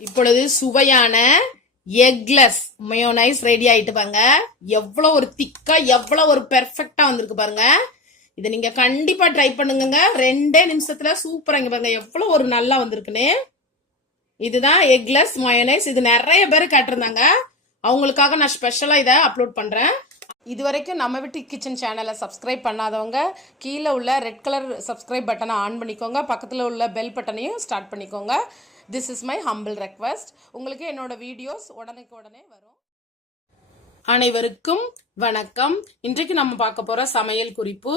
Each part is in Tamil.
இப்பொழுது சுவையான எக்லெஸ் மயோனைஸ் ரெடி ஆயிட்டு பாருங்க. எவ்வளவு ஒரு திக்கா எவ்வளவு ஒரு பெர்ஃபெக்டா வந்திருக்கு பாருங்க. இதை நீங்க கண்டிப்பா ட்ரை பண்ணுங்க. 2 நிமிஷத்துல சூப்பரா இங்க பாருங்க எவ்வளவு ஒரு நல்லா வந்திருக்குன்னு. இதுதான் எக்லெஸ் மயோனைஸ். இது நிறைய பேர் கேட்டிருந்தாங்க. அவங்களுக்காக நான் ஸ்பெஷலா இதை அப்லோட் பண்றேன். இது வரைக்கும் நம்ம வீட்டு கிச்சன் சேனலை சப்ஸ்கிரைப் பண்ணாதவங்க கீழே உள்ள ரெட் கலர் சப்ஸ்கிரைப் பட்டனை ஆன் பண்ணிக்கோங்க. பக்கத்தில் உள்ள பெல் பட்டனையும் ஸ்டார்ட் பண்ணிக்கோங்க. This is my humble request. உங்களுக்கு என்னோட வீடியோஸ் உடனே வரும். அனைவருக்கும் வணக்கம். இன்றைக்கு நம்ம பார்க்க போற சமையல் குறிப்பு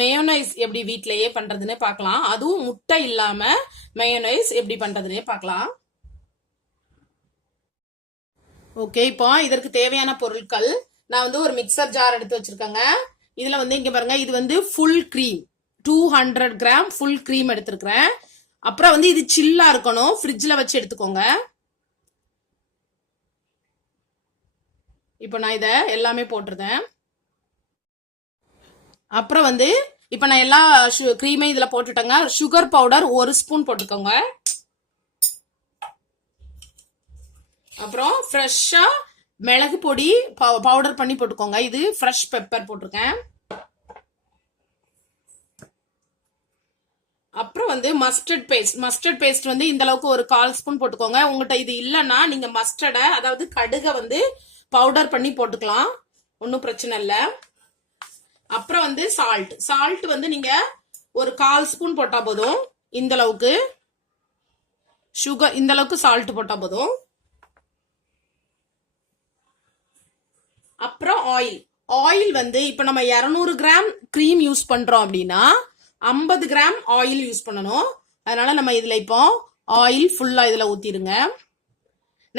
மேயோனைஸ் எப்படி வீட்டிலேயே பண்றதுன்னு பார்க்கலாம். அதுவும் முட்டை இல்லாம மேயோனைஸ் எப்படி பண்றதுன்னு பார்க்கலாம். ஓகே, இப்போ இதற்கு தேவையான பொருட்கள் நான் வந்து ஒரு மிக்சர் ஜார் எடுத்து வச்சிருக்கேங்க. இதுல வந்து இங்க பாருங்க, இது வந்து full cream 200 gram full cream எடுத்திருக்கிறேன். அப்புறம் வந்து இது சில்லா இருக்கணும், ஃப்ரிட்ஜ்ல வச்சு எடுத்துக்கோங்க. இப்போ நான் இதை எல்லாமே போட்டிருந்தேன். அப்புறம் வந்து இப்போ நான் எல்லா கிரீமையும் இதுல போட்டுட்டேங்க. சுகர் பவுடர் 1 ஸ்பூன் போட்டுக்கோங்க. அப்புறம் ஃப்ரெஷ்ஷா மிளகு பொடி பவுடர் பண்ணி போட்டுக்கோங்க. இது ஃப்ரெஷ் பெப்பர் போட்டிருக்கேன். அப்புறம் வந்து மஸ்டர்ட் பேஸ்ட் வந்து இந்த அளவுக்கு ஒரு 1/4 ஸ்பூன் போட்டுக்கோங்க. உங்கள்கிட்ட இது இல்லைன்னா நீங்க மஸ்டர்டை, அதாவது கடுகை வந்து பவுடர் பண்ணி போட்டுக்கலாம், ஒன்றும் பிரச்சனை இல்லை. அப்புறம் வந்து சால்ட் வந்து நீங்க ஒரு 1/4 ஸ்பூன் போட்டா போதும். இந்த அளவுக்கு சுகர், இந்த அளவுக்கு சால்ட் போட்டா போதும். அப்புறம் ஆயில் வந்து இப்ப நம்ம 200 கிராம் கிரீம் யூஸ் பண்றோம் அப்படின்னா 50 கிராம் ஆயில் யூஸ் பண்ணணும். அதனால நம்ம இதுல இப்போ ஆயில் ஃபுல்லா இதுல ஊத்திடுங்க.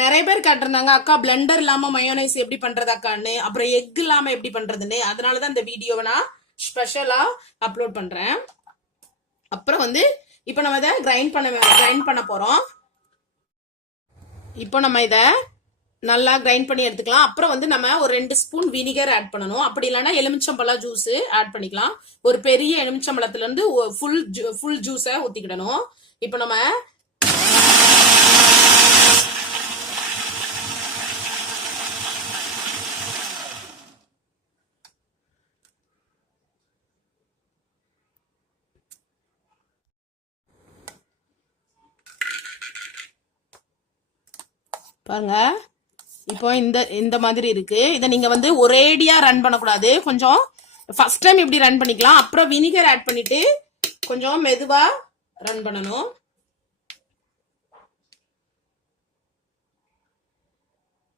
நிறைய பேர் கேட்டிருந்தாங்க, அக்கா பிளெண்டர் இல்லாம மயோனைஸ் எப்படி பண்றது அக்கான்னு, அப்புறம் எக் இல்லாம எப்படி பண்றதுன்னு. அதனாலதான் இந்த வீடியோவை நான் ஸ்பெஷலா அப்லோட் பண்றேன். அப்புறம் வந்து இப்ப நம்ம இதை கிரைண்ட் பண்ண போறோம். இப்போ நம்ம இதை நல்லா கிரைண்ட் பண்ணி எடுத்துக்கலாம். அப்புறம் வந்து நம்ம ஒரு 2 ஸ்பூன் வினிகர் ஆட் பண்ணணும். அப்படி இல்லைன்னா எலுமிச்சம்பழம் ஜூஸ் ஆட் பண்ணிக்கலாம். ஒரு பெரிய எலுமிச்சம்பழத்துல இருந்து ஃபுல் ஜூஸை ஊத்திக்கிடணும். இப்போ நம்ம பாருங்க, இப்போ இந்த மாதிரி இருக்கு. இதை நீங்க வந்து ஒரேடியா ரன் பண்ணக்கூடாது. கொஞ்சம் ஃபர்ஸ்ட் டைம் இப்படி ரன் பண்ணிக்கலாம். அப்புறம் வினிகர் ஆட் பண்ணிட்டு கொஞ்சம் மெதுவா ரன் பண்ணணும்.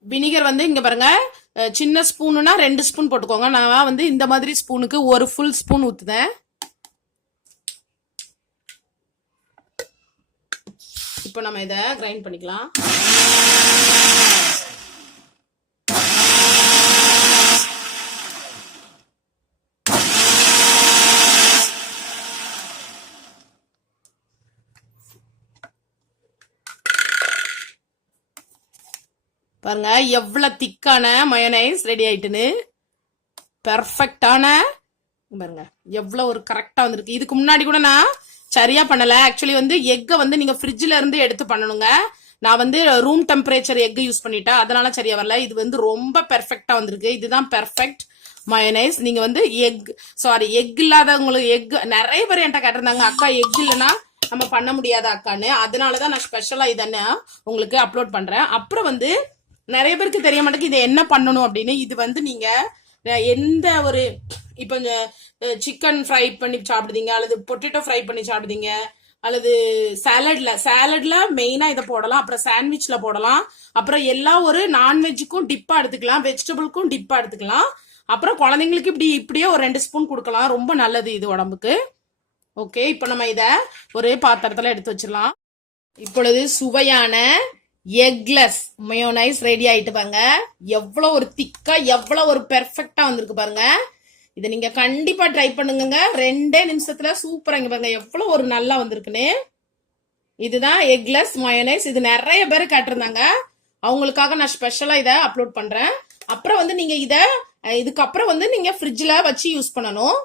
வினிகர் வந்து இங்க பாருங்க, சின்ன ஸ்பூனுனா 2 ஸ்பூன் போட்டுக்கோங்க. நான் வந்து இந்த மாதிரி ஸ்பூனுக்கு ஒரு ஃபுல் ஸ்பூன் ஊத்துதேன். இப்போ நம்ம இதை கிரைண்ட் பண்ணிக்கலாம். பாருங்க எவ்வளவு திக்கான மயோனைஸ் ரெடி ஆயிட்டுன்னு. பெர்ஃபெக்டான பாருங்க எவ்வளவு ஒரு கரெக்டா வந்திருக்கு. இதுக்கு முன்னாடி கூட நான் சரியா பண்ணல. ஆக்சுவலி வந்து எக்கை வந்து நீங்க ஃப்ரிட்ஜ்ல இருந்து எடுத்து பண்ணணுங்க. நான் வந்து ரூம் டெம்பரேச்சர் எக் யூஸ் பண்ணிட்டேன், அதனால சரியா வரல. இது வந்து ரொம்ப பெர்ஃபெக்டா வந்திருக்கு. இதுதான் பெர்ஃபெக்ட் மயோனைஸ். நீங்க வந்து எக் இல்லாதவங்களுக்கு, எக் நிறைய பேர் என்கிட்ட கேட்டிருந்தாங்க, அக்கா எக் இல்லைன்னா நம்ம பண்ண முடியாத அக்கான்னு. அதனாலதான் நான் ஸ்பெஷலா இதென்ன உங்களுக்கு அப்லோட் பண்றேன். அப்புறம் வந்து நிறைய பேருக்கு தெரிய மாட்டேங்குது இது என்ன பண்ணணும் அப்படின்னு. இது வந்து நீங்க எந்த ஒரு இப்போ சிக்கன் ஃப்ரை பண்ணி சாப்பிடுதீங்க, அல்லது பொட்டேட்டோ ஃப்ரை பண்ணி சாப்பிடுதீங்க, அல்லது சாலட்ல மெயினா இதை போடலாம். அப்புறம் சாண்ட்விச்ல போடலாம். அப்புறம் எல்லா ஒரு நான்வெஜ்ஜுக்கும் டிப்பா எடுத்துக்கலாம், வெஜிடபிளுக்கும் டிப்பா எடுத்துக்கலாம். அப்புறம் குழந்தைங்களுக்கு இப்படியே ஒரு 2 ஸ்பூன் கொடுக்கலாம். ரொம்ப நல்லது இது உடம்புக்கு. ஓகே, இப்போ நம்ம இதை ஒரு பாத்திரத்துல எடுத்து வச்சிடலாம். இப்பொழுது சுவையான எக்லெஸ் மயோனைஸ் ரெடி ஆயிட்டு பாருங்க. எவ்வளவு ஒரு திக்கா எவ்வளவு ஒரு பெர்ஃபெக்டா வந்திருக்கு பாருங்க. இதை நீங்க கண்டிப்பா ட்ரை பண்ணுங்க. 2 நிமிஷத்துல சூப்பரா இங்க பாருங்க எவ்வளவு ஒரு நல்லா வந்திருக்குன்னு. இதுதான் எக்லெஸ் மயோனைஸ். இது நிறைய பேர் கேட்டிருந்தாங்க. அவங்களுக்காக நான் ஸ்பெஷலா இதை அப்லோட் பண்றேன். அப்புறம் வந்து நீங்க இதுக்கப்புறம் வந்து நீங்க ஃப்ரிட்ஜ்ல வச்சு யூஸ் பண்ணணும்.